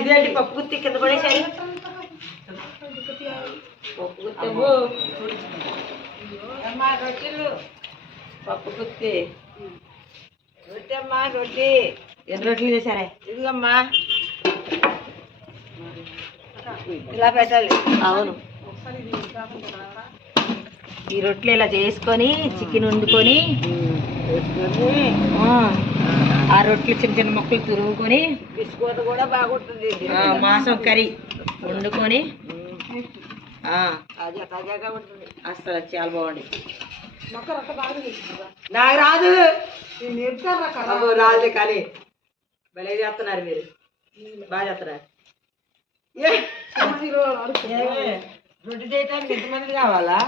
ఇదేంటి పప్పు గుత్తి కింద పడేసారు? పప్పు గుత్తి రొట్టెలు, పప్పు గుత్తి రొట్టె అమ్మా, రొట్టి. ఎన్ని రొట్టెలు చేశారే? ఇదిగమ్మా, ఇలా పెట్టాలి. అవును, ఈ రొట్టెలు ఇలా చేసుకొని చికెన్ వండుకొని ఆ రొట్టెలు చిన్న చిన్న ముక్కలు తురుగుకొని బిస్కూట్ కూడా బాగుంటుంది. మాంసం కర్రీ వండుకొని తాజా తాజాగా ఉంటుంది. అసలు చాలా బాగుంది. నాకు రాదు, రాదు కానీ భలే చేస్తున్నారు మీరు, బాగా చేస్తున్నారు. రొట్టె చేయడానికి ఎంతమంది కావాలా?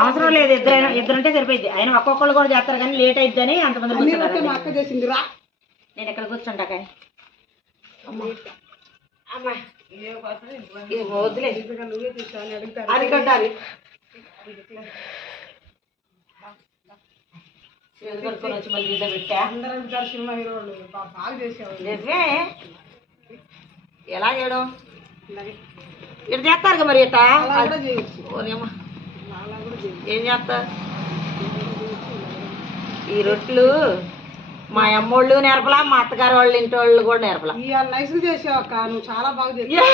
అవసరం లేదు, ఇద్దరంటే సరిపోయింది. ఆయన ఒక్కొక్కళ్ళు కూడా చేస్తారు కానీ లేట్ అయిద్ది అని అంతమంది. నేను ఎక్కడ కూర్చుంటా కానీ వద్దులే అది కట్టాలి. కట్టుకొని వచ్చి మళ్ళీ ఇంట్లో పెట్టా. నిజమే, ఎలా చేయడం ఇటు చేస్తారు మరి. ఇట్టా ఏం చేస్తా? ఈ రొట్టెలు మా అమ్మోళ్ళు నేర్పలా, మా అత్తగారు వాళ్ళు ఇంటి వాళ్ళు కూడా నేర్పలా. చేసావక్క, నువ్వు చాలా బాగా చేసావు.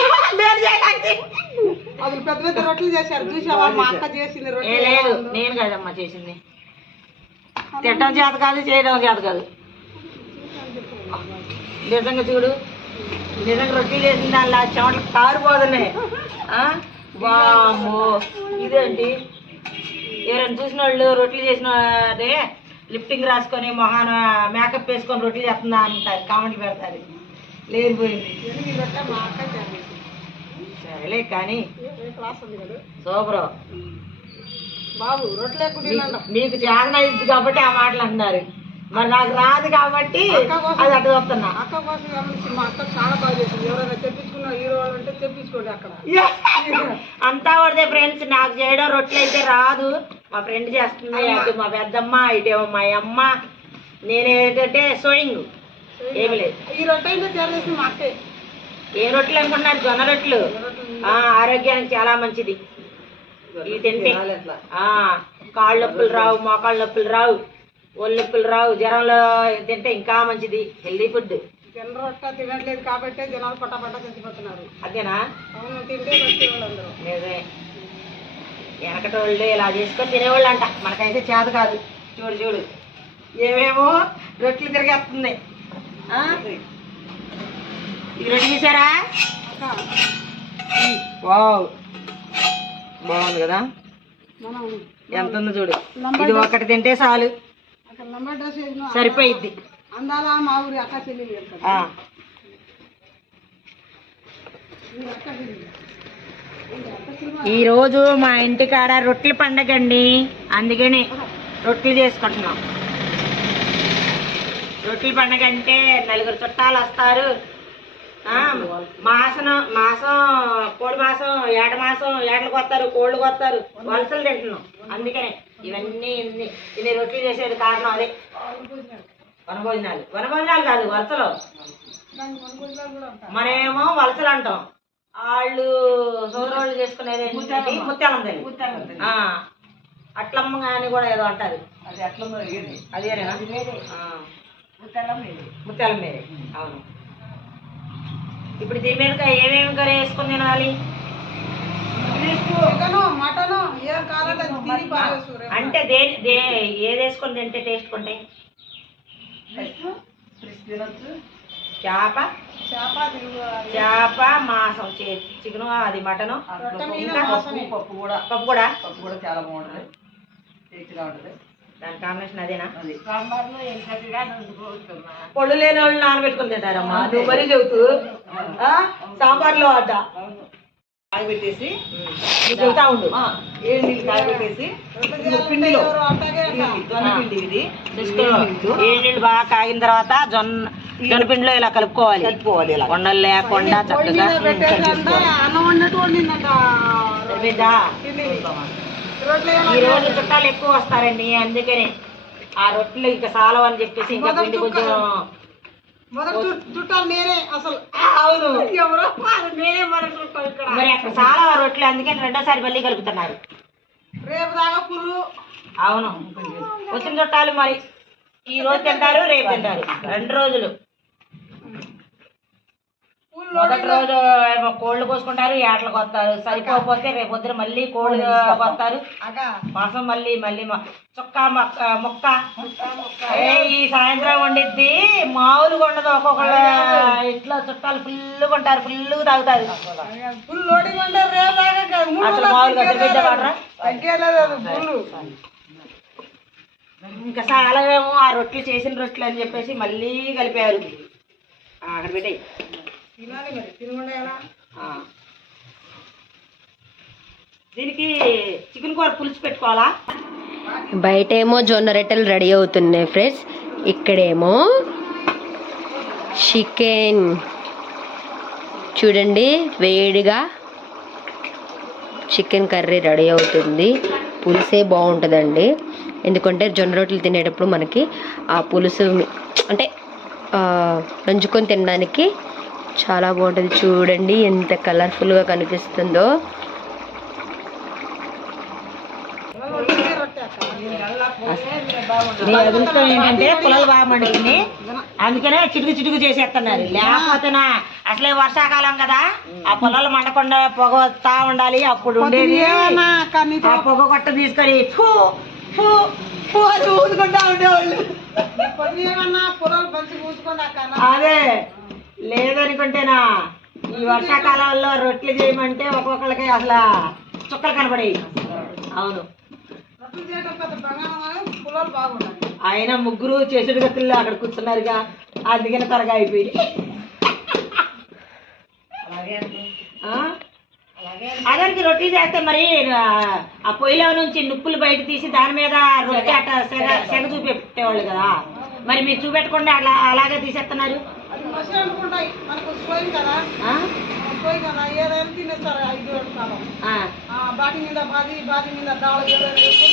అది పెద్ద పెద్ద రొట్టెలు చేశారు చూసావా? మా అక్క చేసింది. లేదు, నేను కదమ్మా చేసింది. తిట్టడం చేత కాదు, చేయడం చేత కాదు. నిజంగా చూడు, నిజంగా రొట్టెలు చేసిన దానిలో చెమటలు కారిపోతున్నాయి. బామ్మో, ఇదేంటి? ఎవరైనా చూసిన వాళ్ళు రొట్టెలు చేసిన అదే లిఫ్టింగ్ రాసుకొని మొహాన మేకప్ వేసుకొని రొట్టెలు చేస్తుందా అంటారు, కామెంట్లు పెడతారు. లేనిపోయింది. సరేలే కానీ సూపర్ బాబు. రొట్టెలు మీకు చేతన ఇద్ది కాబట్టి ఆ మాటలు అంటున్నారు, మరి నాకు రాదు కాబట్టి అది అటు చూస్తున్నా. అక్క కోసం గమనించి మా అక్క చాలా బాగా చేసింది. ఎవరైనా తెప్పించుకున్న హీరో వాళ్ళు అంటే తెప్పించుకోండి అక్కడ. అంతా పడితే ఫ్రెండ్స్, నాకు చేయడం రొట్టెలు అయితే రాదు, మా ఫ్రెండ్ చేస్తుంది. అటు మా పెద్దమ్మ, ఇటేమో మా అమ్మ, నేనేంటంటే సోయింగ్ ఏమి లేదు. ఈ రొట్టె అయితే తయారు చేసింది మా అక్కే. ఏ రొట్టెలు అనుకున్నారు? జొన్న రొట్టెలు. ఆరోగ్యానికి చాలా మంచిది. ఇవి తింటే కాళ్ళ నొప్పులు రావు, మోకాళ్ళ నొప్పులు రావు, ఒళ్ళు నొప్పులు రావు. జ్వరంలో తింటే ఇంకా మంచిది, హెల్దీ ఫుడ్. జొన్న రొట్టె తినట్లేదు కాబట్టి జనాలు పట్ట చచ్చిపోతున్నారు. అదేనా? అవును, తింటే వచ్చేవాళ్ళందరూ. నిజమే, వెనకటి వాళ్ళు ఇలా చేసుకొని తినేవాళ్ళు అంట. మనకైతే చేత కాదు. చూడు చూడు, ఏమేమో రొట్టెలు తిరిగేస్తుంది. ఇది రొట్టె చూసారా? వావ్, బాగుంది కదా? ఎంత ఉందో చూడు. ఇది ఒకటి తింటే చాలు, సరిపోయిద్ది. అందాల మా ఊరి అక్క చెల్లి. ఈరోజు మా ఇంటికాడ రొట్టెల పండగ అండి, అందుకని రొట్టెలు చేసుకుంటున్నాం. రొట్టెల పండగ అంటే నలుగురు చుట్టాలు వస్తారు. మాసం కోడి మాసం, ఏట మాసం, ఏటలకు వస్తారు, కోళ్ళు వస్తారు, వలసలు తింటున్నాం. అందుకనే ఇవన్నీ ఇన్ని రొట్టెలు చేసేది కారణం అదే. వనభోజనాలు, వనభోజనాలు కాదు వలసలు. మనమేమో వలసలు అంటాం, వాళ్ళు సోదరోళ్ళు చేసుకునేది ముత్యాలం తల్లి. అట్లమ్మ అని కూడా ఏదో అంటారు. అది అట్లమ్మ, అదేనా? ముత్యాలం మేరే. అవును. ఇప్పుడు దీని మీద ఏమేమి కర్రీ వేసుకొని తినాలి? అంటే ఏది వేసుకొని తింటే టేస్ట్ కొంటాయి? చేప మాంసం, చికెను, అది మటను, పప్పు కూడా చాలా బాగుంటుంది, టేస్ట్గా ఉంటుంది. దాని కాంబినేషన్ అదేనా? పళ్ళు లేని వాళ్ళు నానబెట్టుకుని తింటారమ్మా. నువ్వు మరీ చెబుతూ సాంబార్లో అడ్డ కాయబెట్టేసి చెబుతా ఉండు. ఏడు నీళ్ళు కాయబెట్టేసి పిండిలో జొన్న పిండి ఇది ఏడు నీళ్ళు బాగా కాగిన తర్వాత జొన్న పిండిలో ఇలా కలుపుకోవాలి. ఇలా కొండలు లేకుండా చక్కగా. ఈ రోజు చుట్టాలు ఎక్కువ వస్తారండి, అందుకనే ఆ రొట్టెలు ఇంకా సాలవని చెప్పేసి ఇంకా పిండి కొంచెం మొదటి చుట్టాలు నేనే అసలు. అవును ఎవరో నేనే మొదటి చుట్టాలు ఇక్కడ. మరి అక్కడ చాలా రొట్టెలు, అందుకని రెండోసారి మళ్ళీ కలుపుతున్నారు. రేపు దాకా పుల్లు. అవును, వచ్చిన చుట్టాలు మరి ఈ రోజు తింటారు, రేపు తింటారు, 2 రోజులు. మొదటి రోజు ఏమో కోళ్ళు కోసుకుంటారు, ఏటలకు వస్తారు. సరిపోతే రేపు పొద్దున మళ్ళీ కోళ్ళు వస్తారు. మాసం మళ్ళీ మళ్ళీ చుక్క ముక్క ఈ సాయంత్రం వండిద్ది. మామూలుగా ఉండదు. ఒక్కొక్కళ్ళ ఇంట్లో చుట్టాలు ఫుల్గా ఉంటారు, ఫుల్గా తాగుతారు. అసలు మామూలుగా అసలు పెట్టేవాడరా. ఇంకా చాలా ఏమో ఆ రొట్టెలు చేసిన రొట్టెలు అని చెప్పేసి మళ్ళీ కలిపారు. అక్కడ పెట్టాయి. దీనికి చికెన్ కూర పులుసు పెట్టుకోవాలా. బయట ఏమో జొన్న రొట్టెలు రెడీ అవుతున్నాయి ఫ్రెండ్స్. ఇక్కడేమో చికెన్ చూడండి, వేడిగా చికెన్ కర్రీ రెడీ అవుతుంది. పులుసే బాగుంటుందండి, ఎందుకంటే జొన్న రొట్టెలు తినేటప్పుడు మనకి ఆ పులుసు అంటే నంచుకొని తినడానికి చాలా బాగుంటుంది. చూడండి ఎంత కలర్ఫుల్గా కనిపిస్తుందో. నీ అదృష్టం ఏంటంటే పుల్లలు బాగా మండుతుంది, అందుకనే చిటుకు చిటుకు చేసేస్తున్నారు. లేకపోతేనా అసలే వర్షాకాలం కదా, ఆ పుల్లలు మండకుండా పొగ వస్తా ఉండాలి. అప్పుడు ఉండేది ఆ పొగ కొట్ట తీసుకొని ఫూ ఫూ ఫూ అని ఊదుకుంటా ఉండేవాళ్ళు. అదే లేదనుకుంటేనా ఈ వర్షాకాలంలో రొట్టెలు చేయమంటే ఒక్కొక్కరికి అసలు చుక్కలు కనబడేవి. అవును, ఆయన ముగ్గురు చేసేడు గతుల్లో అక్కడ కూర్చున్నారుగా, అందుకని త్వరగా అయిపోయి. అదరికి రొట్టెలు చేస్తే మరి ఆ పొయ్యిలో నుంచి నుప్పులు బయట తీసి దాని మీద రొట్టె అట్ట సెగ చూపెట్టేవాళ్ళు కదా, మరి మీరు చూపెట్టకుండా అట్లా అలాగే తీసేస్తున్నారు.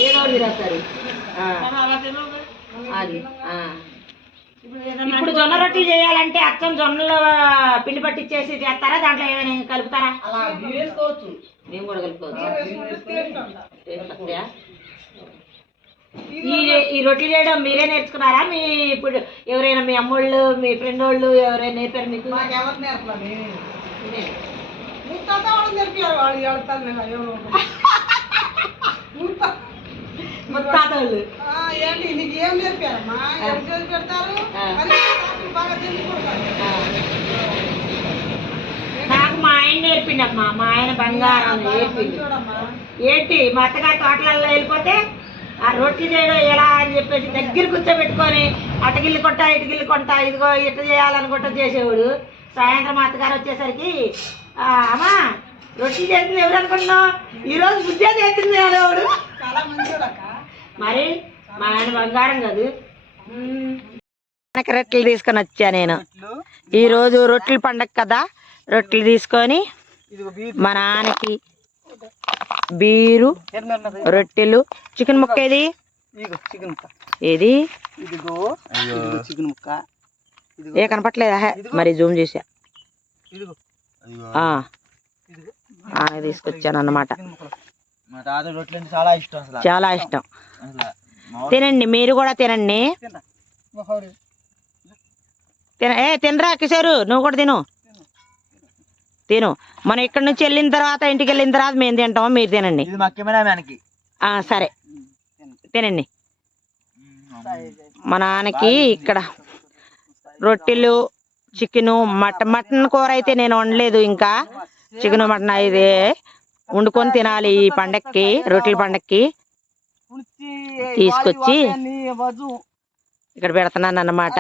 ఏదో తినేస్తారు. అది ఇప్పుడు జొన్న రొట్టెలు చేయాలంటే అచ్చం జొన్నలు పిండి పట్టించేసి చేస్తారా, దాంట్లో ఏదైనా కలుపుతారా? వేసుకోవచ్చు, మేము కూడా కలుపుకోవచ్చు. ఈ రొట్టెలు చేయడం మీరే నేర్చుకున్నారా? మీ ఇప్పుడు ఎవరైనా మీ అమ్మోళ్ళు, మీ ఫ్రెండ్ వాళ్ళు ఎవరైనా నేర్పారు మీకు? ముత్తాతలు ఏంటి నీకు ఏం నేర్పారమ్మా? పెడతారు. నాకు మా ఆయన నేర్పిండమ్మా. మా ఆయన బంగారం నేర్పింది. ఏంటి మా అత్తగారి తోటలలో వెళ్ళిపోతే ఆ రొట్టెలు చేయడం ఎలా అని చెప్పేసి దగ్గర కూర్చోబెట్టుకొని అటగిల్లు కొంటా ఇటుగిల్లు కొంటా ఇదిగో ఇట్లా చేయాలనుకుంటా చేసేవాడు. సాయంత్రం మా అత్తగారు వచ్చేసరికి అమ్మా రొట్టెలు చేసింది ఎవరు అనుకున్నావు, ఈరోజు బుద్ధి చేసింది అనేవాడు. చాలా మంచివాడు. మరి మా ఆయన బంగారం కాదు. రొట్టెలు తీసుకొని వచ్చా నేను. ఈరోజు రొట్టెల పండగ కదా, రొట్టెలు తీసుకొని మా నాన్నకి బీరు, రొట్టెలు, చికెన్ ముక్క. ఏది చికెన్ ముక్క ఏ కనపట్లేదా? మరి జూమ్ చేసా తీసుకొచ్చాను అన్నమాట. చాలా ఇష్టం. తినండి, మీరు కూడా తినండి. తినరా కిషోరు, నువ్వు కూడా తిను. మనం ఇక్కడ నుంచి వెళ్ళిన తర్వాత, ఇంటికి వెళ్ళిన తర్వాత మేము తింటాము, మీరు తినండి. సరే తినండి. మా నాన్నకి ఇక్కడ రొట్టెలు, చికెను, మటన్ కూర అయితే నేను వండలేదు ఇంకా. చికెన్ మటన్ అయితే వండుకొని తినాలి ఈ పండక్కి, రొట్టెల పండక్కి. తీసుకొచ్చి ఇక్కడ పెడుతున్నాను అన్నమాట.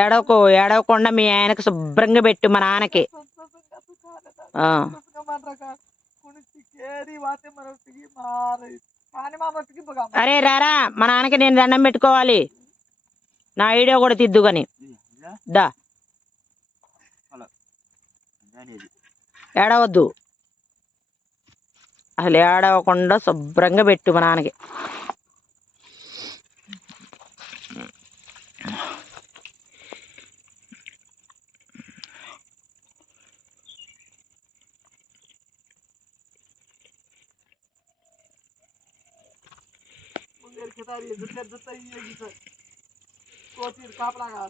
ఏడవకుండా మీ ఆయనకు శుభ్రంగా పెట్టు, మా నాన్నకి. అరే రారా, మా నాన్నకి నేను దండం పెట్టుకోవాలి. నా వీడియో కూడా తిద్దు కానీ దా, ఏడవద్దు అసలు, ఏడవకుండా శుభ్రంగా పెట్టు మా నాన్నకి. కాపలాగా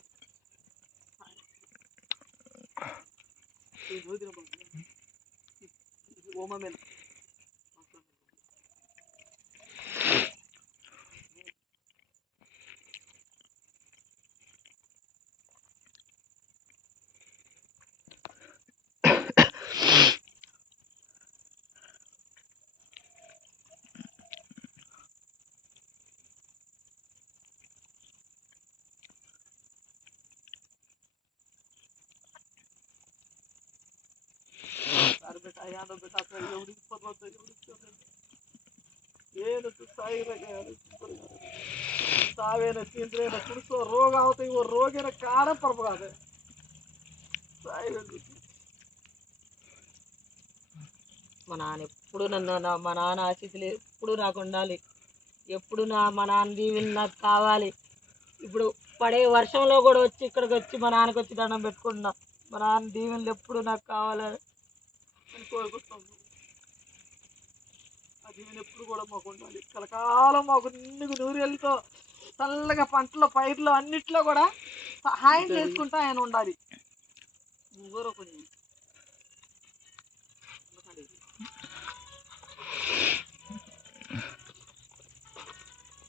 ಸಾವೇನ ತಿಂದ್ರೇನ ಕುಡಿಸೋ ರೋಗ ಆಗುತ್ತೆ ಇವ ರೋಗಿನ ಕಾಡ ಪರ್ಬಾದೆ మా నాన్న ఎప్పుడు నన్ను మా నాన్న ఆశీస్సులు ఎప్పుడు నాకు ఉండాలి, ఎప్పుడు మా నాన్న దీవెన నాకు కావాలి. ఇప్పుడు పడే వర్షంలో కూడా వచ్చి ఇక్కడికి వచ్చి మా నాన్నకి వచ్చి దండం పెట్టుకుంటున్నా. మా నాన్న దీవెనలు ఎప్పుడు నాకు కావాలని కోరుకుంటున్నాం. ఆ దీవెన ఎప్పుడు కూడా మాకు ఉండాలి. కలకాలం మాకు నిండుకు నూరేళ్ళతో చల్లగా పంటలో పైర్లు అన్నిట్లో కూడా సహాయం చేసుకుంటా ఆయన ఉండాలి.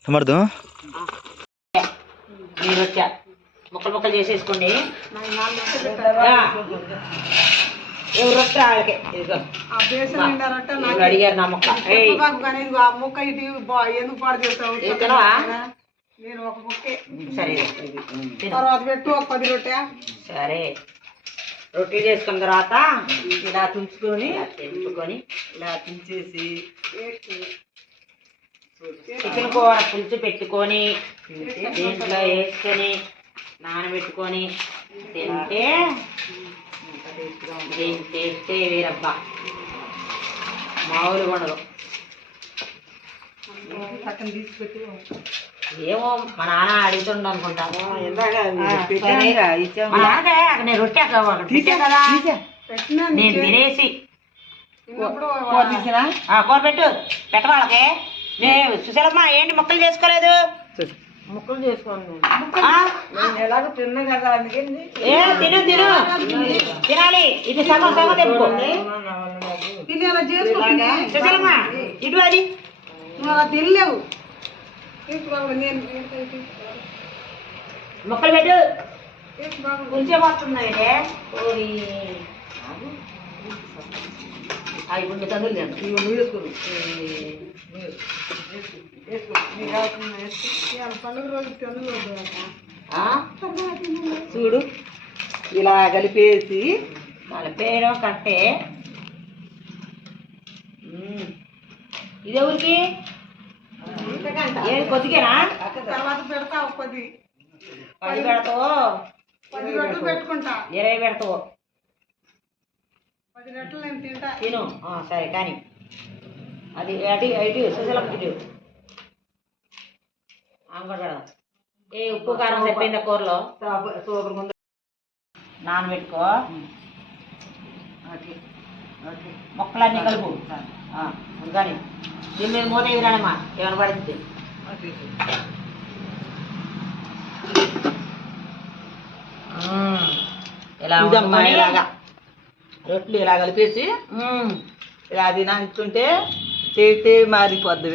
సమర్థం మీరు వచ్చా ముక్కలు ముక్కలు చేసేసుకోండి. ఎవరు రొట్టె వాళ్ళకే ఇదిగో అడిగారు నా ముక్క ముక్క ఇటు ఎందుకు పాడు చేస్తావు? నేను ఒక ముక్కే సరే తర్వాత పెట్టు ఒక 10 రొట్టె. సరే రొట్టెలు చేసుకున్న తర్వాత ఇలా తుంచుకొని ఇలా తుంచేసి చికెన్ కూర పులుసు పెట్టుకొని దీంట్లో వేసుకొని నానబెట్టుకొని తింటే దీని టేస్టే వేరబ్బా, మామూలుగా ఉండదు. పక్కన తీసిపెట్టి ఏమో మా నాన్న అడుగుతుండ అనుకుంటా. నేను రొట్టె కదా నేను తినేసి కూర పెట్టవాళ్ళకి సుశీలమ్మ ఏంటి ముక్కలు చేసుకోలేదు? ముక్కలు చేసుకోండి. ఎలాగో తిన్నా కదా తిను తినాలి. ఇది సగం సగం తెప్పుకోండి. సుశీలమ్మ ఇటు అది నువ్వు అలా తినలేవు. ముక్కలు పెట్టు కొంచెం వస్తున్నాయి. అవి కొంచెం తండ్రులు పండుగ రోజు చూడు ఇలా కలిపేసి కలిపేయడం కంటే ఇది ఎవరికి కొద్దిగానా తర్వాత పెడతావు 10 పెడతావు 10 రొట్టెలు పెట్టుకుంటా. 20 పెడతావు 10 రొట్టెలు నేను తింటా. తిను సరే కానీ అది అటు ఇటు సుశీలమ్మ ఇటు కూడా పెడదాం. ఏ ఉప్పు కారం సరిపోయిందా కూరలో? సూపర్ ముందు నానబెట్టుకో. మొక్కలన్నీ కలుపు కానీ దీని మీద మూత ఎదురానమ్మా ఏమైనా పడుతుంది. ఇలా ఇలాగా రొట్టెలు ఇలా కలిపేసి ఇలా అది నంచుకుంటే చేతి మారిపోద్ది.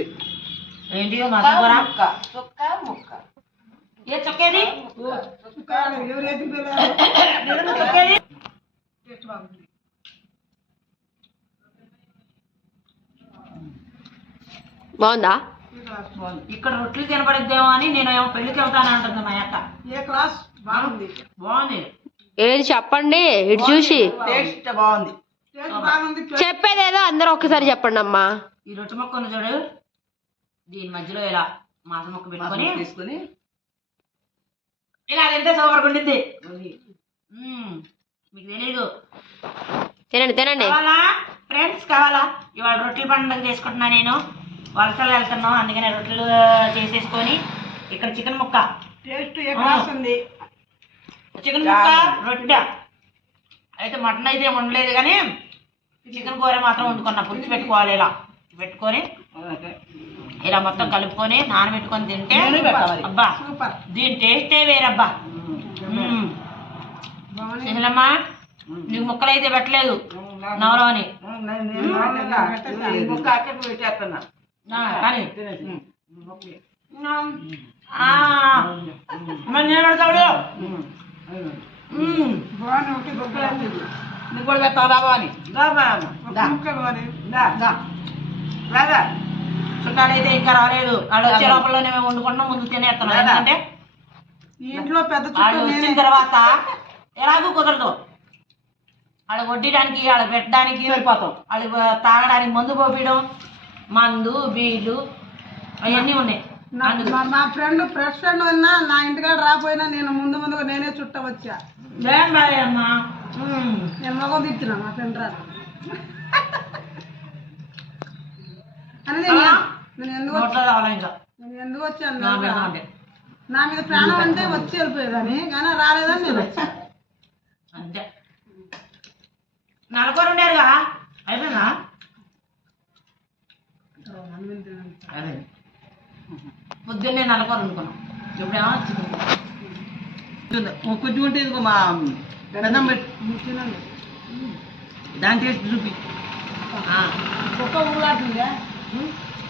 ఏంటి మసాలా చుక్క ముక్క ఏ చుక్కేది చుక్కేది బాగుందా? ఇక్కడ రొట్టెలు తినబడిద్దేమో అని నేను ఏమో పెళ్లికి వెళ్తాను అంటుంది మా అక్క. ఏ క్లాస్ బాగుంది. బాగుంది ఏది చెప్పండి ఇటు చూసి. టేస్ట్ బాగుంది. చెప్పేదేదో అందరూ ఒక్కసారి చెప్పండి అమ్మా. ఈ రొట్టె మొక్క ఉంది చూడు, దీని మధ్యలో ఇలా మాసం మొక్క పెట్టుకొని తీసుకొని ఇలా తింటే సూపర్గా ఉండిద్ది. మీకు తెలీదు. తినండి కావాలా ఫ్రెండ్స్? కావాలా? ఇవాళ రొట్టెల పండుగ చేసుకుంటున్నా నేను. వలసలు వెళ్తున్నాం అందుకనే రొట్టెలు చేసేసుకొని ఇక్కడ చికెన్ ముక్క టేస్ట్ ఏ క్లాస్ ఉంది. చికెన్ ముక్క రొట్టె అయితే మటన్ అయితే వండలేదు కానీ చికెన్ కూర మాత్రం వండుకున్నా. పులుసు పెట్టుకోవాలి ఇలా పెట్టుకొని ఇలా మొత్తం కలుపుకొని నానబెట్టుకొని తింటే నేను పెట్టాలి. అబ్బా సూపర్ దీని టేస్టే వేరబ్బా. సుశీలమ్మ నీకు ముక్కలు అయితే పెట్టలేదు నవలోని పెట్టేస్తున్నా కానీ మరి నేను పెడతాడు నీకు కూడా పెడతావు రాబా అని చుట్టాలైతే ఇంకా రాలేదు వాళ్ళు వచ్చే లోపలనే మేము వండుకుంటున్నాం ముందు తినేస్తున్నాం. ఎందుకంటే ఇంట్లో పెద్ద వాళ్ళు వచ్చిన తర్వాత ఎలాగూ కుదరదు. వాళ్ళు వడ్డీడానికి వాళ్ళు పెట్టడానికి సరిపోతాం. వాళ్ళు తాగడానికి మందు పోపీయడం మందు బీళ్ళు అవన్నీ ఉన్నాయి. మా ఫ్రెండ్ ఫ్రెష్ ఫ్రెండ్ ఉన్నా నా ఇంటికాడ రాపోయినా నేను ముందుగా నేనే చుట్ట వచ్చా. ఏం బాయమ్మా నేను మొగం తిప్పినా మా ఫ్రెండ్ రా అని నేను ఎందుకు నోట్లో రావాలి ఇంకా నేను ఎందుకు వచ్చాను నా మీద తెలుసా? అంటే. నా మీద ప్రాణం అంటే వచ్చి వెళ్ళిపోయేదని కానీ రాలేదని నేను వచ్చా. అంతే నలకొరు ఉండేరుగా అయిపోయిందా అదే పొద్దున్నే నలకొరు అనుకున్నాం. ఇప్పుడేమో కొంచెం ఉంటే ఇదిగో మా పెద్దం పెట్టి దాని టేస్ట్ చూపి ఒక్క ఊలాడుతుందా